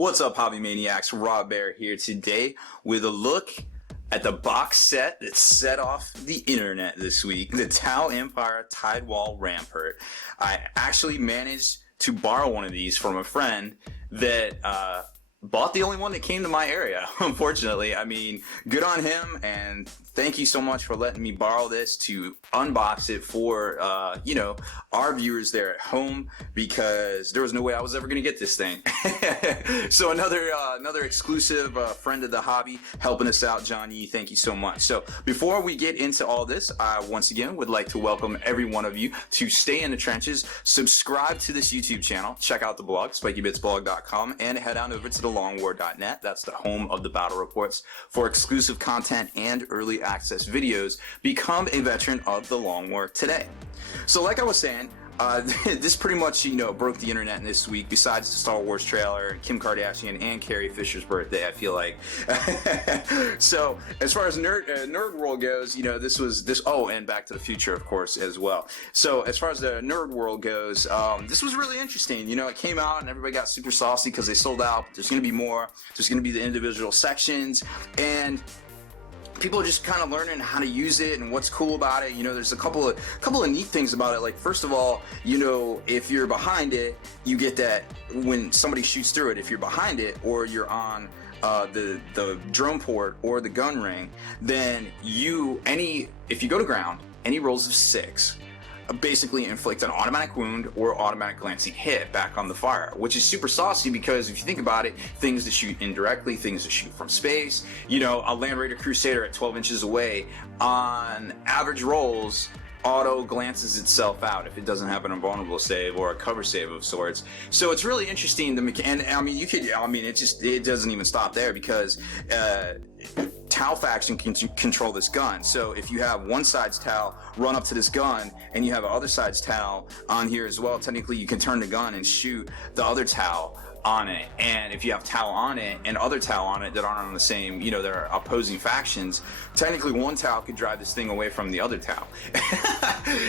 What's up, Hobby Maniacs? Rob Bear here today with a look at the box set that set off the internet this week, the Tau Empire Tidewall Rampart. I actually managed to borrow one of these from a friend that bought the only one that came to my area, unfortunately. I mean, good on him, and thank you so much for letting me borrow this to unbox it for, our viewers there at home, because there was no way I was ever going to get this thing. So another exclusive friend of the hobby helping us out, John Yee, thank you so much. So before we get into all this, I once again would like to welcome every one of you to stay in the trenches, subscribe to this YouTube channel, check out the blog, spikybitsblog.com, and head on over to thelongwar.net. That's the home of the battle reports for exclusive content and early access videos. Become a veteran of the Long War today. So like I was saying, this pretty much, broke the internet this week, besides the Star Wars trailer, Kim Kardashian, and Carrie Fisher's birthday, I feel like. So as far as Nerd World goes, and Back to the Future, of course, as well. So as far as the Nerd World goes, this was really interesting. It came out and everybody got super saucy because they sold out. There's going to be more. There's going to be the individual sections, and people are just kind of learning how to use it and what's cool about it. There's a couple of neat things about it. Like, first of all, if you're behind it, you get that when somebody shoots through it, if you're behind it or you're on the drone port or the gun ring, then if you go to ground, any rolls of 6 basically inflict an automatic wound or automatic glancing hit back on the fire, which is super saucy because if you think about it, things that shoot indirectly, things that shoot from space, a Land Raider Crusader at 12 inches away, on average rolls, auto glances itself out if it doesn't have an invulnerable save or a cover save of sorts. So it's really interesting it doesn't even stop there, because Tau faction can control this gun. So if you have one side's Tau run up to this gun and you have the other side's Tau on here as well, technically you can turn the gun and shoot the other Tau on it. And if you have Tau on it and other Tau on it that aren't on the same, they're opposing factions, technically one Tau could drive this thing away from the other Tau.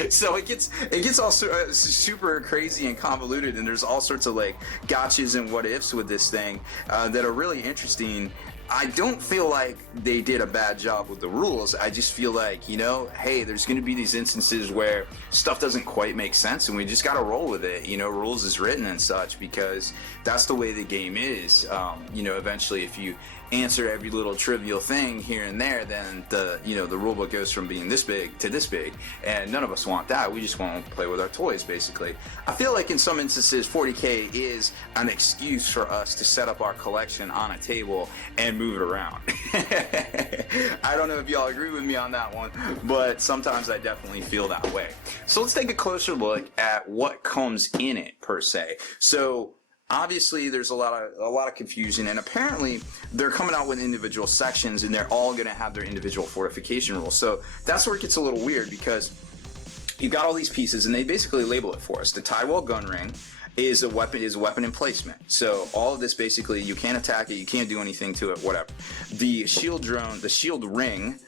So it gets all super crazy and convoluted, and there's all sorts of gotchas and what ifs with this thing that are really interesting. I don't feel like they did a bad job with the rules. I just feel like, hey, there's going to be these instances where stuff doesn't quite make sense, and we just got to roll with it. Rules is written and such, because that's the way the game is. Eventually, if you answer every little trivial thing here and there, then the rule book goes from being this big to this big, and none of us want that. We just want to play with our toys, basically. I feel like in some instances 40K is an excuse for us to set up our collection on a table and move it around. I don't know if y'all agree with me on that one, but sometimes I definitely feel that way. So let's take a closer look at what comes in it, per se. So obviously, there's a lot of confusion, and apparently they're coming out with individual sections, and they're all going to have their individual fortification rules. So that's where it gets a little weird, because you've got all these pieces, and they basically label it for us. The Tidewall gun ring is a weapon emplacement. So all of this, basically, you can't attack it, you can't do anything to it, whatever. The shield ring,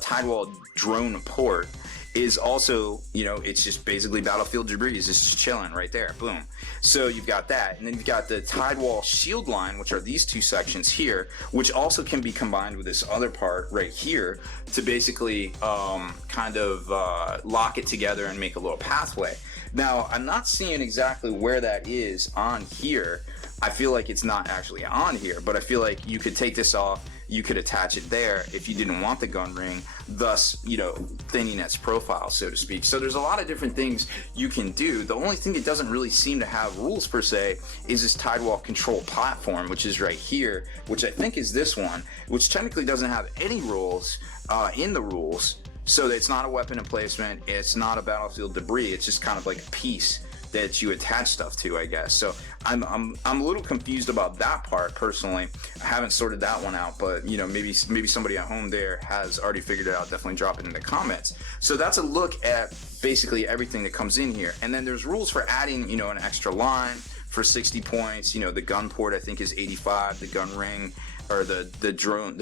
Tidewall drone port, is also, it's just basically battlefield debris. It's just chilling right there. Boom. So you've got that. And then you've got the Tidewall shield line, which are these two sections here, which also can be combined with this other part right here to basically lock it together and make a little pathway. Now, I'm not seeing exactly where that is on here. I feel like it's not actually on here, but I feel like you could take this off, you could attach it there if you didn't want the gun ring, thus, thinning its profile, so to speak. So there's a lot of different things you can do. The only thing that doesn't really seem to have rules, per se, is this Tidewall control platform, which is right here, which I think is this one, which technically doesn't have any rules in the rules. So it's not a weapon emplacement, it's not a battlefield debris, it's just kind of like a piece that you attach stuff to, I guess. So I'm a little confused about that part, personally. I haven't sorted that one out, but maybe somebody at home there has already figured it out. Definitely drop it in the comments. So that's a look at basically everything that comes in here. And then there's rules for adding an extra line for 60 points. The gun port, I think, is 85. The gun ring, or the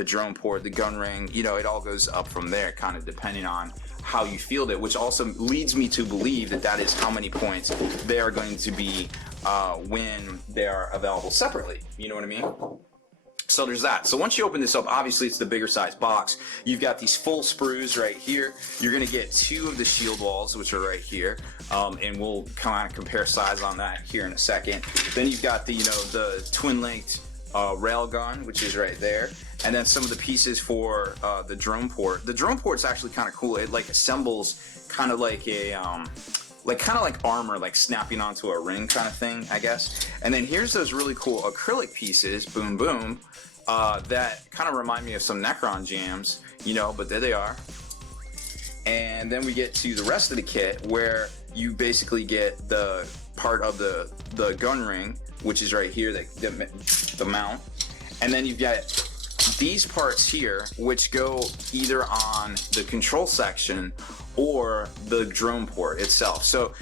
drone port, the gun ring, it all goes up from there, kind of depending on how you field it, which also leads me to believe that is how many points they are going to be when they are available separately. You know what I mean? So there's that. So once you open this up, obviously it's the bigger size box. You've got these full sprues right here. You're going to get 2 of the shield walls, which are right here. And we'll kind of compare size on that here in a second. Then you've got the, the twin linked rail gun, which is right there. And then some of the pieces for the drone port. The drone port's actually kind of cool. It like assembles kind of like a kind of like armor, like snapping onto a ring kind of thing, I guess. And then here's those really cool acrylic pieces, boom, boom, that kind of remind me of some Necron jams, but there they are. And then we get to the rest of the kit where you basically get the part of the gun ring, which is right here, the mount. And then you've got these parts here, which go either on the control section or the drone port itself. So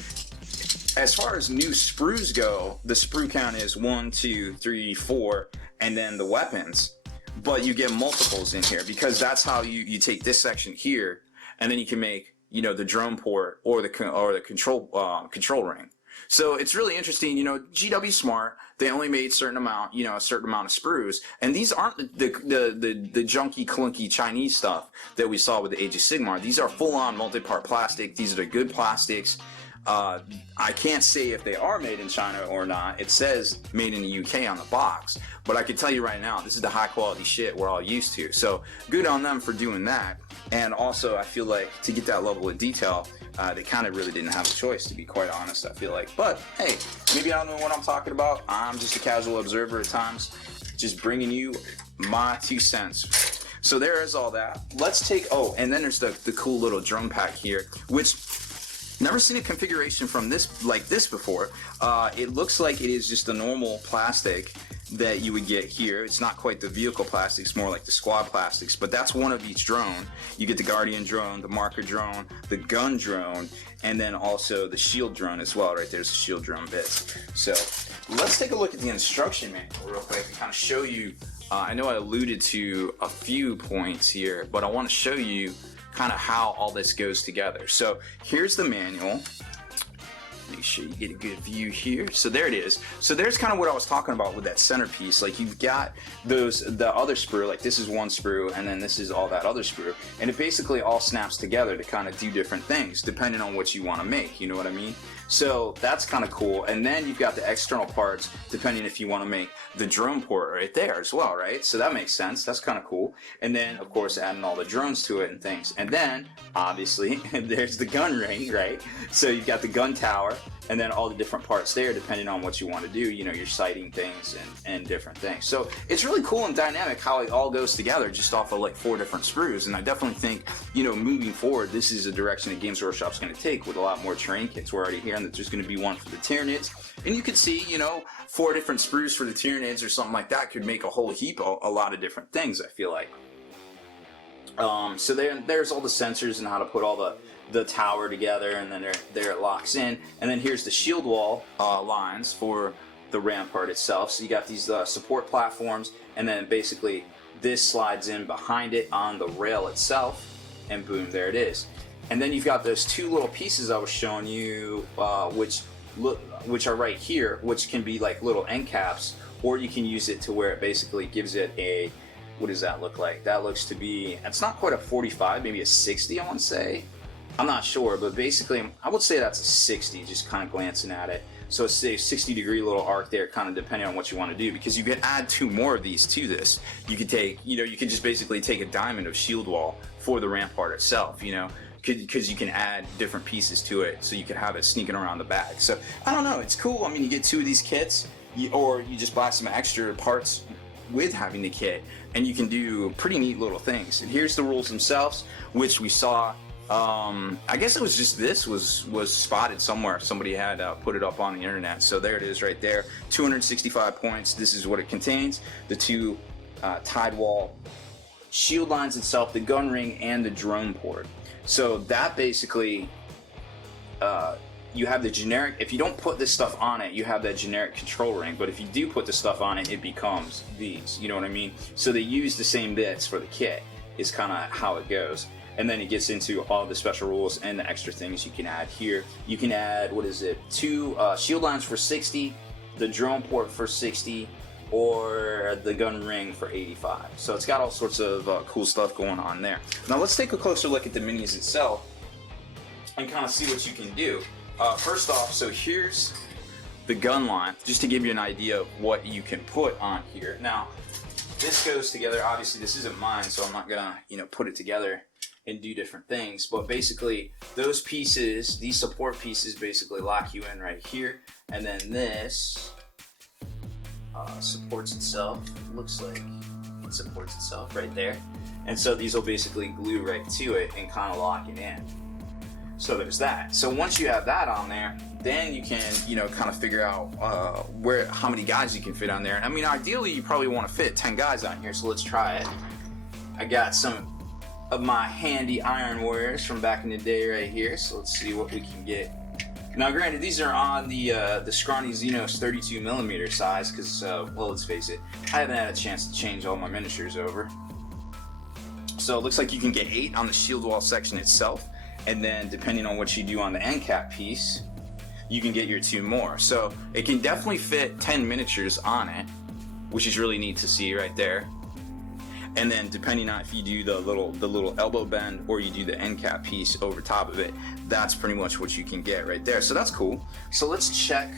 as far as new sprues go, the sprue count is 1, 2, 3, 4, and then the weapons. But you get multiples in here because that's how you take this section here, and then you can make the drone port or the control ring. So it's really interesting. GW smart. They only made a certain amount of sprues, and these aren't the junky, clunky Chinese stuff that we saw with the Age of Sigmar. These are full-on multi-part plastic. These are the good plastics. I can't say if they are made in China or not. It says made in the UK on the box, but I can tell you right now, this is the high-quality shit we're all used to. So good on them for doing that. And also, I feel like to get that level of detail, they kind of really didn't have a choice, to be quite honest, I feel like. But hey, maybe I don't know what I'm talking about. I'm just a casual observer at times, just bringing you my 2 cents. So there is all that. Let's take, and then there's the cool little drum pack here, which never seen a configuration from this like this before. It looks like it is just the normal plastic that you would get here. It's not quite the vehicle plastics, more like the squad plastics, but that's one of each drone. You get the Guardian drone, the Marker drone, the gun drone, and then also the shield drone as well. Right there's the shield drone bits. So let's take a look at the instruction manual real quick to kind of show you. I know I alluded to a few points here, but I want to show you kind of how all this goes together. So here's the manual. Make sure you get a good view here. So there it is. So there's kind of what I was talking about with that centerpiece. Like you've got the other sprue, like this is one sprue and then this is all that other sprue. And it basically all snaps together to kind of do different things depending on what you want to make. You know what I mean? So that's kind of cool. And then you've got the external parts depending if you want to make the drone port right there as well, right? So that makes sense. That's kind of cool. And then of course adding all the drones to it and things. And then obviously there's the gun ring, right? So you've got the gun tower and then all the different parts there depending on what you want to do, you're sighting things and different things. So it's really cool and dynamic how it all goes together just off of like 4 different sprues. And I definitely think, moving forward, this is a direction that Games Workshop's going to take with a lot more terrain kits. We're already hearing that there's going to be one for the Tyranids. And you could see, 4 different sprues for the Tyranids or something like that could make a whole heap of a lot of different things, I feel like. So there's all the sensors and how to put all the tower together, and then there it locks in. And then here's the shield wall lines for the Rampart itself. So you got these support platforms, and then basically this slides in behind it on the rail itself, and boom, there it is. And then you've got those 2 little pieces I was showing you, which are right here, which can be like little end caps, or you can use it to where it basically gives it a, what does that look like? That looks to be, it's not quite a 45, maybe a 60, I want to say. I'm not sure, but basically I would say that's a 60, just kind of glancing at it. So it's a 60-degree little arc there, kind of depending on what you want to do, because you can add 2 more of these to this. You could take, you could just basically take a diamond of shield wall for the Rampart itself, because you can add different pieces to it, so you can have it sneaking around the bag. So I don't know, it's cool. I mean, you get 2 of these kits, or you just buy some extra parts with having the kit, and you can do pretty neat little things. And here's the rules themselves, which we saw. I guess it was just this was spotted somewhere. Somebody had put it up on the internet. So there it is right there. 265 points. This is what it contains. The 2 Tidewall shield lines itself, the gun ring, and the drone port. So that basically, you have the generic, if you don't put this stuff on it, you have that generic control ring. But if you do put the stuff on it, it becomes these. You know what I mean? So they use the same bits for the kit, is kind of how it goes. And then it gets into all the special rules and the extra things you can add here. You can add, 2 shield lines for 60, the drone port for 60, or the gun ring for 85. So it's got all sorts of cool stuff going on there. Now let's take a closer look at the minis itself and kind of see what you can do. First off, so here's the gun line, just to give you an idea of what you can put on here. Now, this goes together. Obviously, this isn't mine, so I'm not gonna, put it together and do different things. But basically, those pieces, these support pieces, basically lock you in right here, and then this supports itself. Looks like it supports itself right there, and so these will basically glue right to it and kind of lock it in. So there's that. So once you have that on there, then you can, kind of figure out how many guys you can fit on there. I mean, ideally, you probably want to fit 10 guys on here. So let's try it. I got some of my handy Iron Warriors from back in the day right here. So let's see what we can get. Now, granted, these are on the scrawny Xenos 32mm size because, well, let's face it, I haven't had a chance to change all my miniatures over. So it looks like you can get 8 on the shield wall section itself. And then depending on what you do on the end cap piece, you can get your 2 more. So it can definitely fit 10 miniatures on it, which is really neat to see right there. And then depending on if you do the little elbow bend or you do the end cap piece over top of it, that's pretty much what you can get right there. So that's cool. So let's check,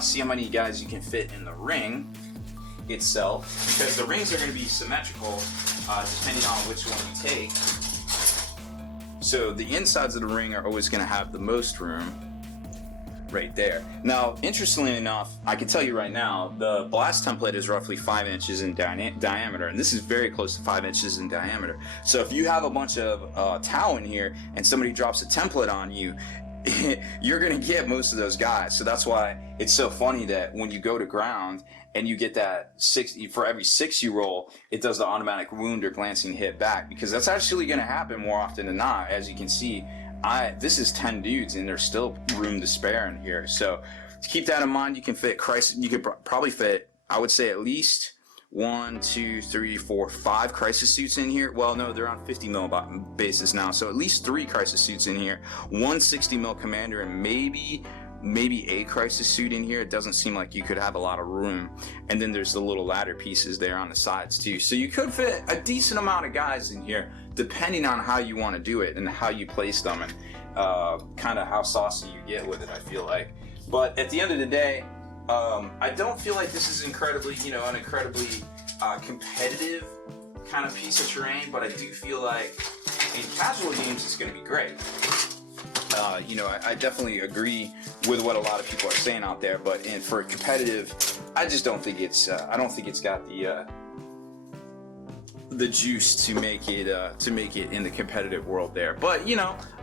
see how many guys you can fit in the ring itself, because the rings are going to be symmetrical depending on which one you take. So the insides of the ring are always going to have the most room right there. Now, interestingly enough, I can tell you right now, the blast template is roughly 5 inches in diameter, and this is very close to 5 inches in diameter. So if you have a bunch of tau in here and somebody drops a template on you, you're going to get most of those guys. So that's why it's so funny that when you go to ground and you get that 60, for every 6 you roll, it does the automatic wound or glancing hit back, because that's actually going to happen more often than not. As you can see, this is 10 dudes and there's still room to spare in here. So to keep that in mind, you can fit you could probably fit, I would say, at least 1, 2, 3, 4, 5 crisis suits in here. Well, no, they're on 50 mil bases now, so at least 3 crisis suits in here, 1 60 mil commander, and maybe a crisis suit in here. It doesn't seem like you could have a lot of room. And then there's the little ladder pieces there on the sides too. So you could fit a decent amount of guys in here, depending on how you want to do it and how you place them, and kind of how saucy you get with it, I feel like. But at the end of the day, I don't feel like this is incredibly, an incredibly competitive kind of piece of terrain, but I do feel like in casual games it's going to be great. I definitely agree with what a lot of people are saying out there, but for competitive, I just don't think it's I don't think it's got the juice to make it in the competitive world there. But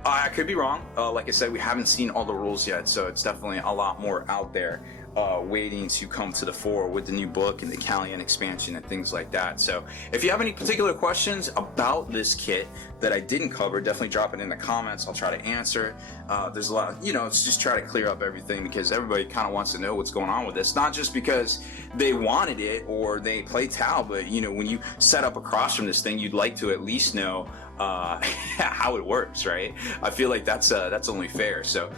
I could be wrong. Like I said, we haven't seen all the rules yet, so it's definitely a lot more out there waiting to come to the fore with the new book and the Callian expansion and things like that. So if you have any particular questions about this kit that I didn't cover, definitely drop it in the comments. I'll try to answer. There's a lot, it's just try to clear up everything, because everybody kind of wants to know what's going on with this, not just because they wanted it or they play Tau, but when you set up across from this thing, you'd like to at least know how it works, right? I feel like that's only fair. So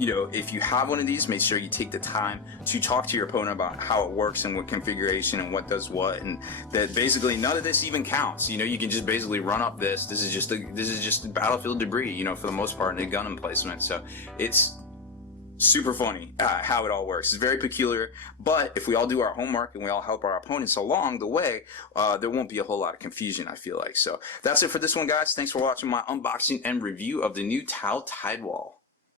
if you have one of these, make sure you take the time to talk to your opponent about how it works and what configuration and what does what, and that basically none of this even counts. You can just basically run up this. This is just battlefield debris, for the most part, in the gun emplacement. So it's super funny how it all works. It's very peculiar, but if we all do our homework and we all help our opponents along the way, there won't be a whole lot of confusion, I feel like. So that's it for this one, guys. Thanks for watching my unboxing and review of the new Tau Tidewall.